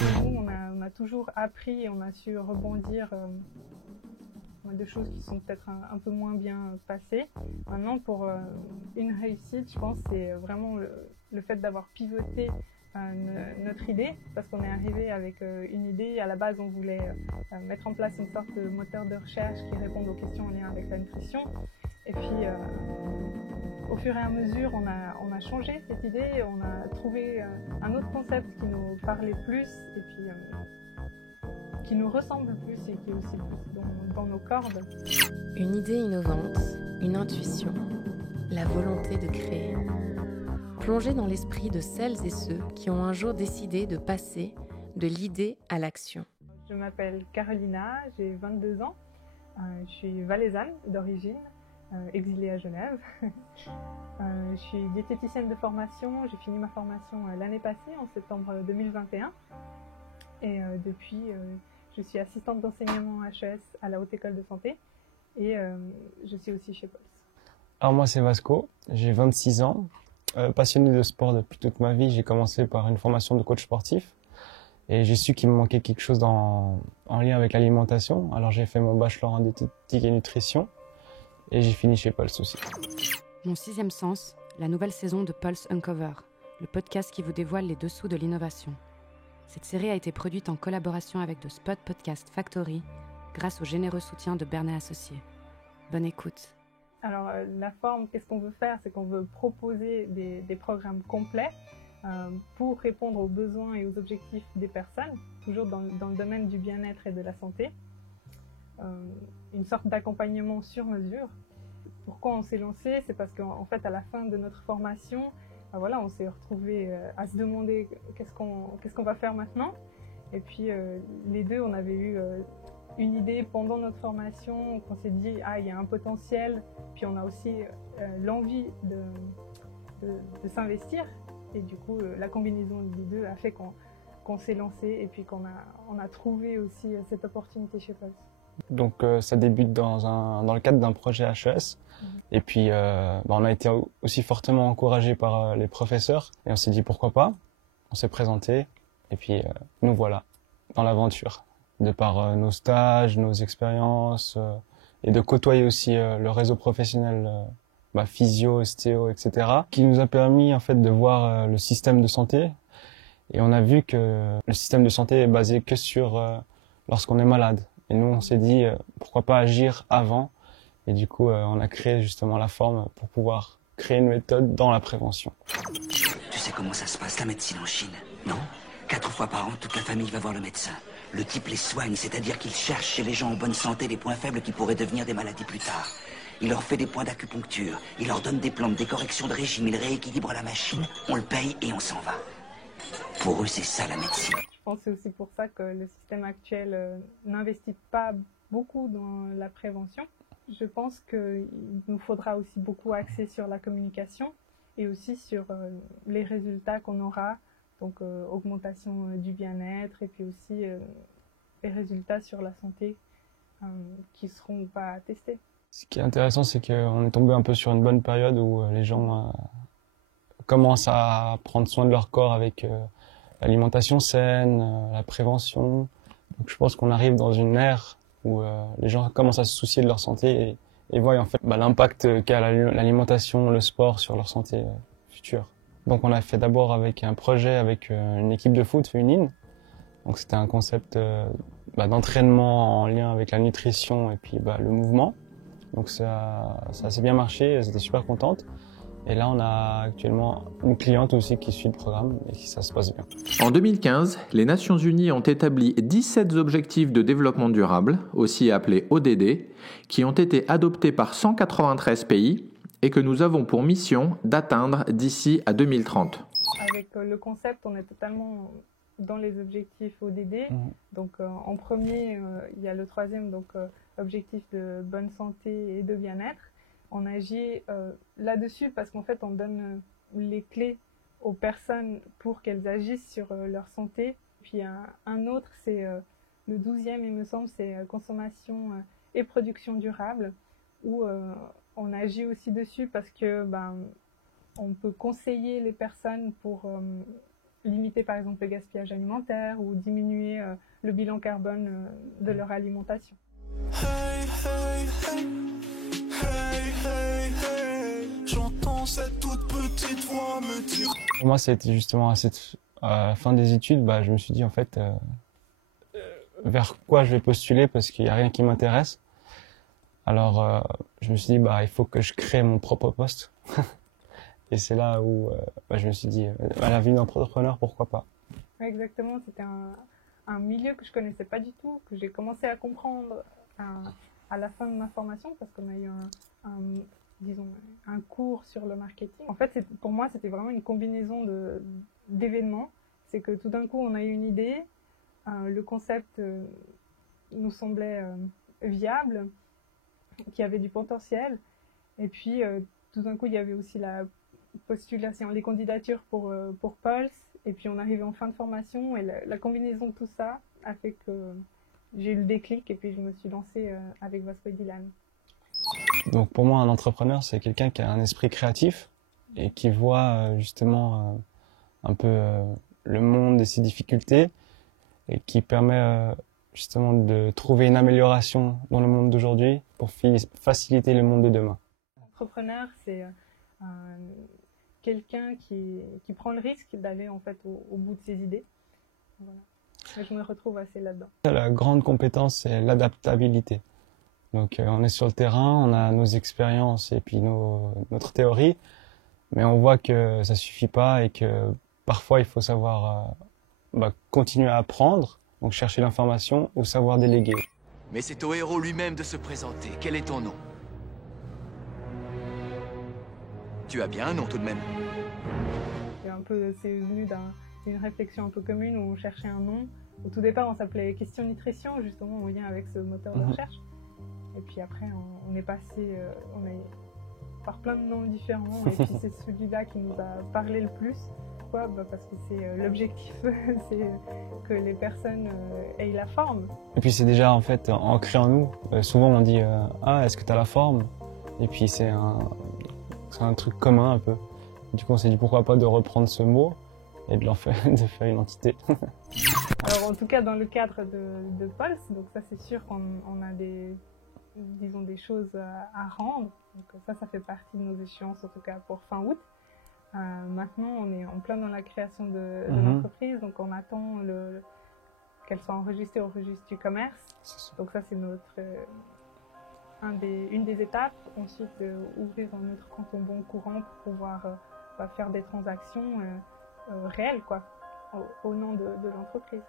Nous, on a toujours appris et on a su rebondir de choses qui sont peut-être un peu moins bien passées. Maintenant, pour une réussite, je pense, c'est vraiment le fait d'avoir pivoté notre idée, parce qu'on est arrivé avec une idée. À la base, on voulait mettre en place une sorte de moteur de recherche qui réponde aux questions en lien avec la nutrition. Et puis, au fur et à mesure, on a changé cette idée, on a trouvé un autre concept qui nous parlait plus et puis qui nous ressemble plus et qui est aussi plus dans nos cordes. Une idée innovante, une intuition, la volonté de créer. Plongez dans l'esprit de celles et ceux qui ont un jour décidé de passer de l'idée à l'action. Je m'appelle Carolina, j'ai 22 ans, je suis valaisanne d'origine, exilée à Genève. Je suis diététicienne de formation, j'ai fini ma formation l'année passée, en septembre 2021. Et depuis, je suis assistante d'enseignement HES à la Haute École de Santé et je suis aussi chez Pulse. Alors moi c'est Vasco, j'ai 26 ans, passionné de sport depuis toute ma vie. J'ai commencé par une formation de coach sportif et j'ai su qu'il me manquait quelque chose en lien avec l'alimentation. Alors j'ai fait mon bachelor en diététique et nutrition et j'ai fini chez Pulse aussi. Mon sixième sens, la nouvelle saison de Pulse Uncover, le podcast qui vous dévoile les dessous de l'innovation. Cette série a été produite en collaboration avec The Spot Podcast Factory, grâce au généreux soutien de Bernay Associés. Bonne écoute. Alors la forme, qu'est-ce qu'on veut faire? C'est qu'on veut proposer des programmes complets pour répondre aux besoins et aux objectifs des personnes, toujours dans le domaine du bien-être et de la santé. Une sorte d'accompagnement sur mesure. Pourquoi on s'est lancé? C'est parce qu'en fait, à la fin de notre formation, voilà, on s'est retrouvés à se demander qu'est-ce qu'on va faire maintenant. Et puis les deux, on avait eu une idée pendant notre formation, qu'on s'est dit il y a un potentiel. Puis on a aussi l'envie de s'investir. Et du coup, la combinaison des deux a fait qu'on s'est lancé et puis qu'on a trouvé aussi cette opportunité chez Pulse. Donc ça débute dans le cadre d'un projet HES. Et puis on a été aussi fortement encouragé par les professeurs et on s'est dit pourquoi pas. On s'est présenté et puis nous voilà dans l'aventure. De par nos stages, nos expériences et de côtoyer aussi le réseau professionnel physio, ostéo, etc. qui nous a permis en fait de voir le système de santé. Et on a vu que le système de santé est basé que sur lorsqu'on est malade. Et nous, on s'est dit, pourquoi pas agir avant? Et du coup, on a créé justement la forme pour pouvoir créer une méthode dans la prévention. Tu sais comment ça se passe, la médecine en Chine, non? 4 fois par an, toute la famille va voir le médecin. Le type les soigne, c'est-à-dire qu'il cherche chez les gens en bonne santé les points faibles qui pourraient devenir des maladies plus tard. Il leur fait des points d'acupuncture, il leur donne des plantes, des corrections de régime, il rééquilibre la machine, on le paye et on s'en va. Pour eux, c'est ça la médecine. Je pense que c'est aussi pour ça que le système actuel n'investit pas beaucoup dans la prévention. Je pense qu'il nous faudra aussi beaucoup axer sur la communication et aussi sur les résultats qu'on aura, donc augmentation du bien-être et puis aussi les résultats sur la santé qui ne seront pas attestés. Ce qui est intéressant, c'est qu'on est tombé un peu sur une bonne période où les gens commencent à prendre soin de leur corps avec l'alimentation saine, la prévention. Donc je pense qu'on arrive dans une ère où les gens commencent à se soucier de leur santé et voient en fait l'impact qu'a l'alimentation, le sport sur leur santé future. Donc on a fait d'abord avec un projet avec une équipe de foot féminine. Donc c'était un concept d'entraînement en lien avec la nutrition et puis le mouvement. Donc ça a assez bien marché, elles étaient super contentes. Et là, on a actuellement une cliente aussi qui suit le programme et ça se passe bien. En 2015, les Nations Unies ont établi 17 objectifs de développement durable, aussi appelés ODD, qui ont été adoptés par 193 pays et que nous avons pour mission d'atteindre d'ici à 2030. Avec le concept, on est totalement dans les objectifs ODD. Donc en premier, il y a le troisième, donc objectif de bonne santé et de bien-être. On agit là-dessus parce qu'en fait, on donne les clés aux personnes pour qu'elles agissent sur leur santé. Puis un autre, c'est le 12e, il me semble, c'est consommation et production durable, où on agit aussi dessus parce que on peut conseiller les personnes pour limiter par exemple le gaspillage alimentaire ou diminuer le bilan carbone de leur alimentation. Hey, hey, hey. Hey, hey, hey. J'entends cette toute petite voix me dire. Pour moi, c'était justement à la fin des études, je me suis dit en fait vers quoi je vais postuler parce qu'il n'y a rien qui m'intéresse. Alors je me suis dit il faut que je crée mon propre poste. Et c'est là où je me suis dit à la vie d'entrepreneur, pourquoi pas. Exactement, c'était un milieu que je connaissais pas du tout, que j'ai commencé à comprendre à la fin de ma formation parce qu'on a eu un cours sur le marketing. En fait, pour moi, c'était vraiment une combinaison d'événements. C'est que tout d'un coup, on a eu une idée, le concept nous semblait viable, qui avait du potentiel, et puis tout d'un coup, il y avait aussi la postulation, les candidatures pour Pulse, et puis on arrivait en fin de formation, et la combinaison de tout ça a fait que j'ai eu le déclic, et puis je me suis lancée avec Vasco et Dylan. Donc pour moi, un entrepreneur, c'est quelqu'un qui a un esprit créatif et qui voit justement un peu le monde et ses difficultés et qui permet justement de trouver une amélioration dans le monde d'aujourd'hui pour faciliter le monde de demain. L'entrepreneur, c'est quelqu'un qui prend le risque d'aller en fait au bout de ses idées. Voilà. Et je me retrouve assez là-dedans. La grande compétence, c'est l'adaptabilité. Donc on est sur le terrain, on a nos expériences et puis notre théorie, mais on voit que ça suffit pas et que parfois il faut savoir continuer à apprendre, donc chercher l'information ou savoir déléguer. Mais c'est au héros lui-même de se présenter. Quel est ton nom? Tu as bien un nom tout de même. C'est venu d'une réflexion un peu commune où on cherchait un nom. Au tout départ, on s'appelait Question Nutrition, justement en lien avec ce moteur de recherche. Et puis après, on est passé par plein de noms différents. Et puis c'est celui-là qui nous a parlé le plus. Pourquoi ? Parce que c'est l'objectif, c'est que les personnes aient la forme. Et puis c'est déjà en fait ancré en nous. Souvent on dit est-ce que tu as la forme ? Et puis c'est un truc commun un peu. Du coup on s'est dit pourquoi pas de reprendre ce mot et de faire une entité. Alors en tout cas dans le cadre de Pulse, donc ça c'est sûr qu'on a des choses à rendre. Donc ça fait partie de nos échéances, en tout cas pour fin août. Maintenant, on est en plein dans la création de l'entreprise, donc on attend qu'elle soit enregistrée au registre du commerce. Donc ça, c'est une des étapes. Ensuite, ouvrir notre compte en bon courant pour pouvoir faire des transactions réelles, au nom de l'entreprise.